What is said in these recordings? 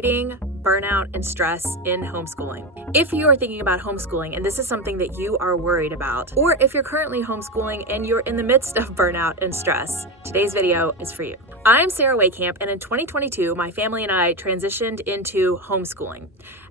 avoiding burnout and stress in homeschooling. If you are thinking about homeschooling and this is something that you are worried about, or if you're currently homeschooling and you're in the midst of burnout and stress, today's video is for you. I'm Sarah Waycamp, and in 2022, my family and I transitioned into homeschooling.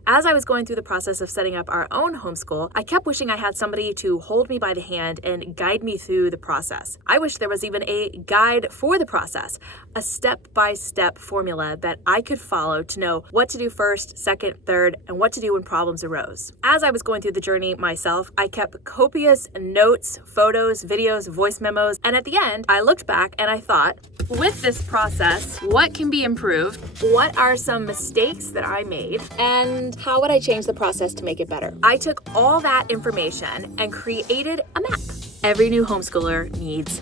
As I was going through the process of setting up our own homeschool, I kept wishing I had somebody to hold me by the hand and guide me through the process. I wish there was even a guide for the process, a step-by-step formula that I could follow to know what to do first, second, third, and what to do when problems arose. As I was going through the journey myself, I kept copious notes, photos, videos, voice memos, and at the end, I looked back and I thought, with this process, what can be improved? What are some mistakes that I made? And how would I change the process to make it better? I took all that information and created a map. Every new homeschooler needs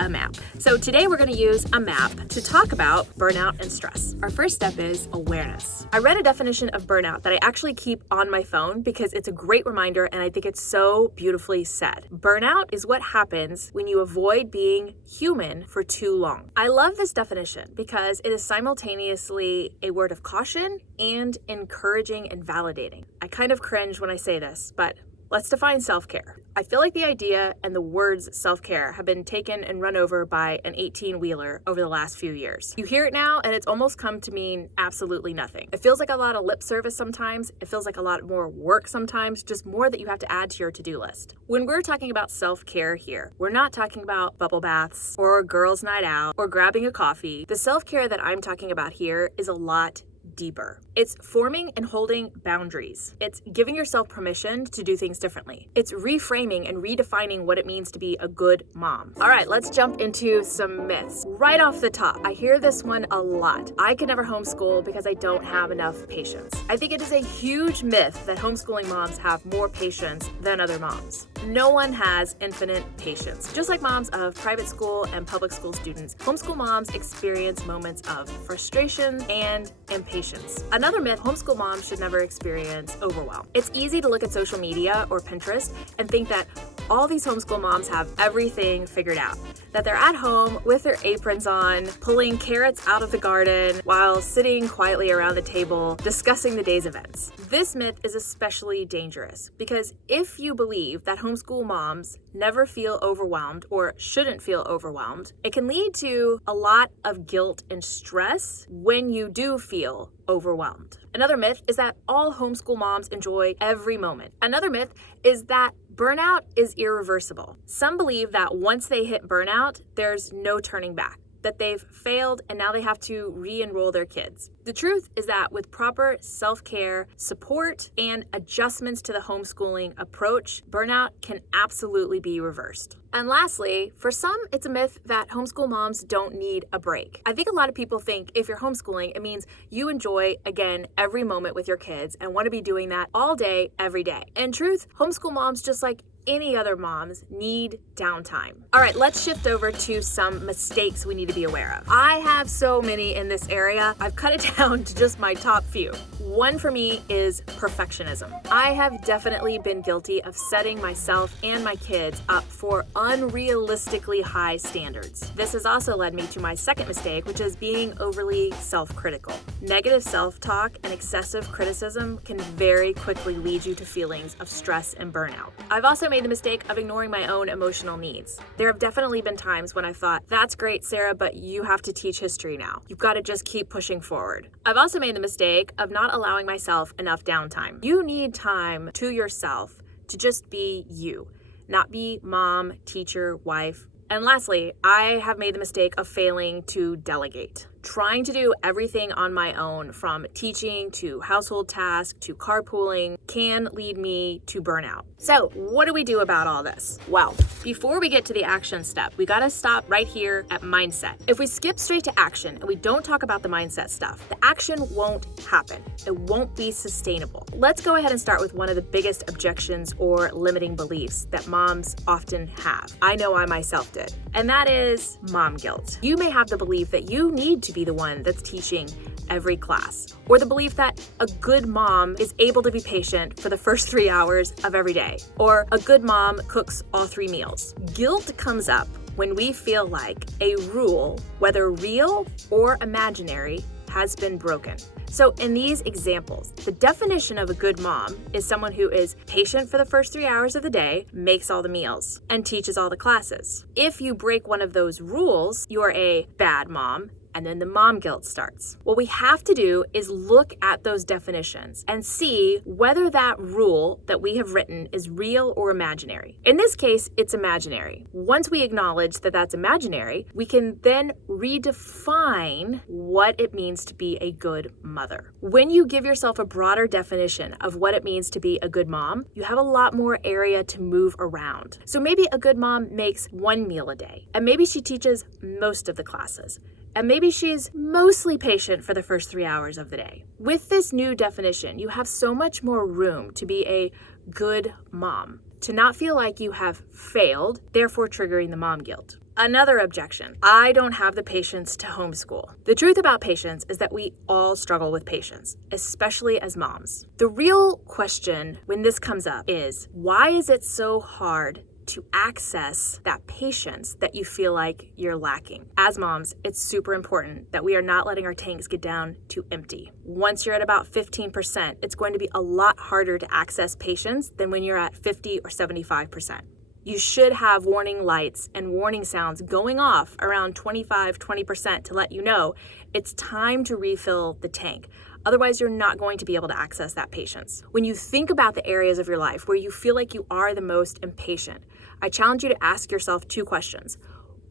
a map. So today we're going to use a map to talk about burnout and stress. Our first step is awareness. I read a definition of burnout that I actually keep on my phone because it's a great reminder and I think it's so beautifully said. Burnout is what happens when you avoid being human for too long. I love this definition because it is simultaneously a word of caution and encouraging and validating. I kind of cringe when I say this, but let's define self-care. I feel like the idea and the words self-care have been taken and run over by an 18-wheeler over the last few years. You hear it now and it's almost come to mean absolutely nothing. It feels like a lot of lip service sometimes. It feels like a lot more work sometimes, just more that you have to add to your to-do list. When we're talking about self-care here, we're not talking about bubble baths or girls' night out or grabbing a coffee. The self-care that I'm talking about here is a lot deeper. It's forming and holding boundaries. It's giving yourself permission to do things differently. It's reframing and redefining what it means to be a good mom. All right, let's jump into some myths. Right off the top, I hear this one a lot. I could never homeschool because I don't have enough patience. I think it is a huge myth that homeschooling moms have more patience than other moms. No one has infinite patience. Just like moms of private school and public school students, homeschool moms experience moments of frustration and impatience. Another myth, homeschool moms should never experience overwhelm. It's easy to look at social media or Pinterest and think that all these homeschool moms have everything figured out, that they're at home with their aprons on, pulling carrots out of the garden while sitting quietly around the table discussing the day's events. This myth is especially dangerous because if you believe that homeschool moms never feel overwhelmed or shouldn't feel overwhelmed, it can lead to a lot of guilt and stress when you do feel overwhelmed. Another myth is that all homeschool moms enjoy every moment. Another myth is that burnout is irreversible. Some believe that once they hit burnout, there's no turning back, that they've failed and now they have to re-enroll their kids. The truth is that with proper self-care, support, and adjustments to the homeschooling approach, burnout can absolutely be reversed. And lastly, for some, it's a myth that homeschool moms don't need a break. I think a lot of people think if you're homeschooling, it means you enjoy, again, every moment with your kids and want to be doing that all day, every day. In truth, homeschool moms, just like any other moms, need downtime. All right, let's shift over to some mistakes we need to be aware of. I have so many in this area. I've cut it down to just my top few. One for me is perfectionism. I have definitely been guilty of setting myself and my kids up for unrealistically high standards. This has also led me to my second mistake, which is being overly self-critical. Negative self-talk and excessive criticism can very quickly lead you to feelings of stress and burnout. I've also made the mistake of ignoring my own emotional needs. There have definitely been times when I thought, that's great, Sarah, but you have to teach history now. You've got to just keep pushing forward. I've also made the mistake of not allowing myself enough downtime. You need time to yourself to just be you, not be mom, teacher, wife. And lastly, I have made the mistake of failing to delegate. Trying to do everything on my own, from teaching to household tasks to carpooling, can lead me to burnout. So what do we do about all this? Well, before we get to the action step, we gotta stop right here at mindset. If we skip straight to action and we don't talk about the mindset stuff, the action won't happen. It won't be sustainable. Let's go ahead and start with one of the biggest objections or limiting beliefs that moms often have. I know I myself did, and that is mom guilt. You may have the belief that you need to be the one that's teaching every class, or the belief that a good mom is able to be patient for the first 3 hours of every day, or a good mom cooks all 3 meals. Guilt comes up when we feel like a rule, whether real or imaginary, has been broken. So in these examples, the definition of a good mom is someone who is patient for the first 3 hours of the day, makes all the meals, and teaches all the classes. If you break one of those rules, you are a bad mom, and then the mom guilt starts. What we have to do is look at those definitions and see whether that rule that we have written is real or imaginary. In this case, it's imaginary. Once we acknowledge that that's imaginary, we can then redefine what it means to be a good mother. When you give yourself a broader definition of what it means to be a good mom, you have a lot more area to move around. So maybe a good mom makes one meal a day, and maybe she teaches most of the classes. And maybe she's mostly patient for the first 3 hours of the day. With this new definition, you have so much more room to be a good mom, to not feel like you have failed, therefore triggering the mom guilt. Another objection: I don't have the patience to homeschool. The truth about patience is that we all struggle with patience, especially as moms. The real question when this comes up is, why is it so hard to access that patience that you feel like you're lacking? As moms, it's super important that we are not letting our tanks get down to empty. Once you're at about 15%, it's going to be a lot harder to access patience than when you're at 50 or 75%. You should have warning lights and warning sounds going off around 20% to let you know it's time to refill the tank. Otherwise, you're not going to be able to access that patience. When you think about the areas of your life where you feel like you are the most impatient, I challenge you to ask yourself 2 questions.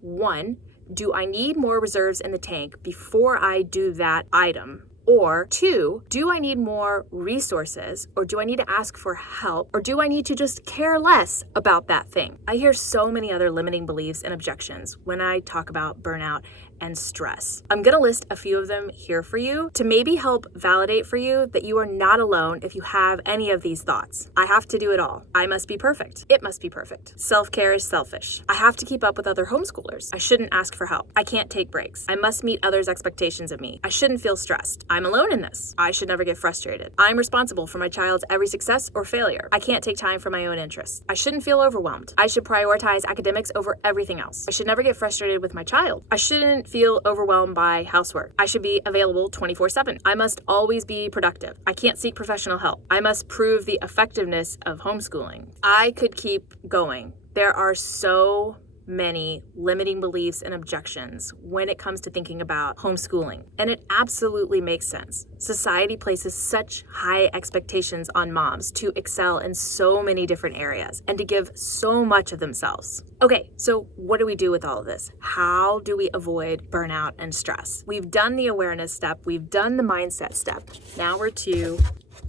1, do I need more reserves in the tank before I do that item? Or 2, do I need more resources, or do I need to ask for help, or do I need to just care less about that thing? I hear so many other limiting beliefs and objections when I talk about burnout and stress. I'm gonna list a few of them here for you to maybe help validate for you that you are not alone if you have any of these thoughts. I have to do it all. I must be perfect. It must be perfect. Self-care is selfish. I have to keep up with other homeschoolers. I shouldn't ask for help. I can't take breaks. I must meet others' expectations of me. I shouldn't feel stressed. I'm alone in this. I should never get frustrated. I'm responsible for my child's every success or failure. I can't take time for my own interests. I shouldn't feel overwhelmed. I should prioritize academics over everything else. I should never get frustrated with my child. I shouldn't feel overwhelmed by housework. I should be available 24/7. I must always be productive. I can't seek professional help. I must prove the effectiveness of homeschooling. I could keep going. There are so many limiting beliefs and objections when it comes to thinking about homeschooling. And it absolutely makes sense. Society places such high expectations on moms to excel in so many different areas and to give so much of themselves. Okay, so what do we do with all of this? How do we avoid burnout and stress? We've done the awareness step. We've done the mindset step. Now we're to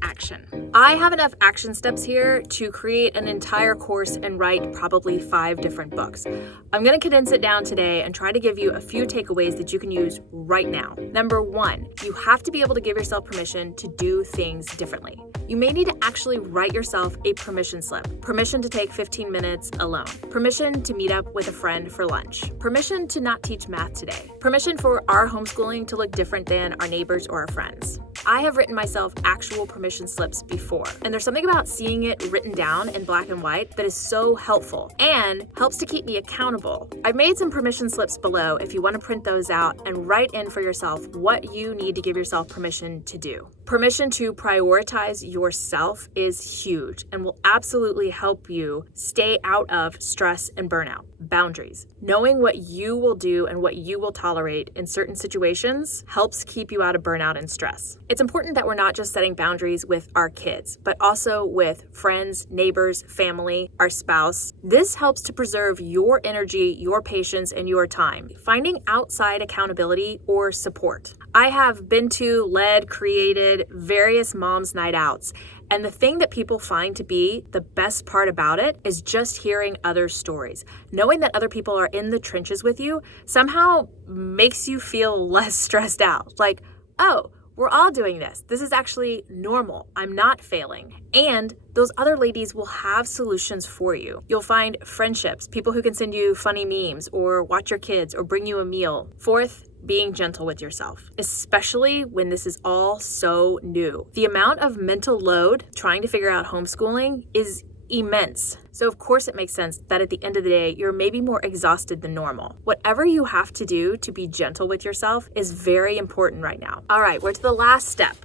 action. I have enough action steps here to create an entire course and write probably 5 different books. I'm going to condense it down today and try to give you a few takeaways that you can use right now. Number 1, you have to be able to give yourself permission to do things differently. You may need to actually write yourself a permission slip. Permission to take 15 minutes alone. Permission to meet up with a friend for lunch. Permission to not teach math today. Permission for our homeschooling to look different than our neighbors or our friends. I have written myself actual permission slips before, and there's something about seeing it written down in black and white that is so helpful and helps to keep me accountable. I've made some permission slips below if you want to print those out and write in for yourself what you need to give yourself permission to do. Permission to prioritize yourself is huge and will absolutely help you stay out of stress and burnout. Boundaries. Knowing what you will do and what you will tolerate in certain situations helps keep you out of burnout and stress. It's important that we're not just setting boundaries with our kids, but also with friends, neighbors, family, our spouse. This helps to preserve your energy, your patience, and your time. Finding outside accountability or support. I have been to, led, created various moms' night outs. And the thing that people find to be the best part about it is just hearing other stories. Knowing that other people are in the trenches with you somehow makes you feel less stressed out. Like, oh, we're all doing this. This is actually normal. I'm not failing. And those other ladies will have solutions for you. You'll find friendships, people who can send you funny memes or watch your kids or bring you a meal. 4th, being gentle with yourself, especially when this is all so new. The amount of mental load trying to figure out homeschooling is immense. So of course it makes sense that at the end of the day, you're maybe more exhausted than normal. Whatever you have to do to be gentle with yourself is very important right now. All right, we're to the last step.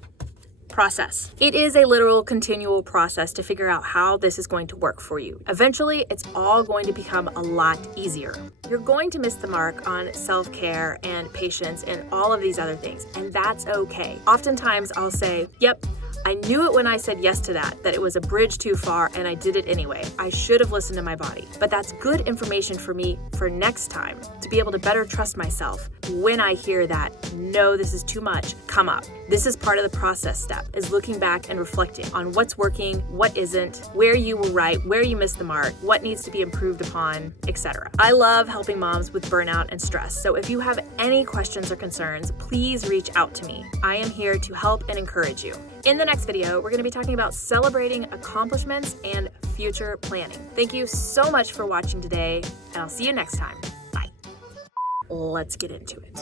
Process. It is a literal continual process to figure out how this is going to work for you. Eventually, it's all going to become a lot easier. You're going to miss the mark on self-care and patience and all of these other things, and that's okay. Oftentimes, I'll say, yep, I knew it when I said yes to that it was a bridge too far, and I did it anyway. I should have listened to my body. But that's good information for me for next time, to be able to better trust myself when I hear that, no, this is too much, come up. This is part of the process step, is looking back and reflecting on what's working, what isn't, where you were right, where you missed the mark, what needs to be improved upon, etc. I love helping moms with burnout and stress. So if you have any questions or concerns, please reach out to me. I am here to help and encourage you. In the next video, we're going to be talking about celebrating accomplishments and future planning. Thank you so much for watching today, and I'll see you next time. Bye. Let's get into it.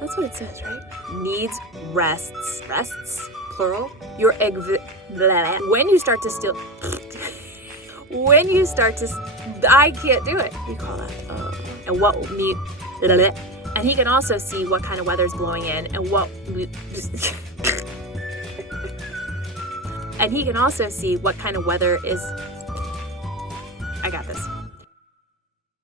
That's what it says, right? Needs rests. Rests, plural. Your egg. When you start to still. I can't do it. You call that. And what need. And he can also see what kind of weather's blowing in and what. And he can also see what kind of weather is. I got this.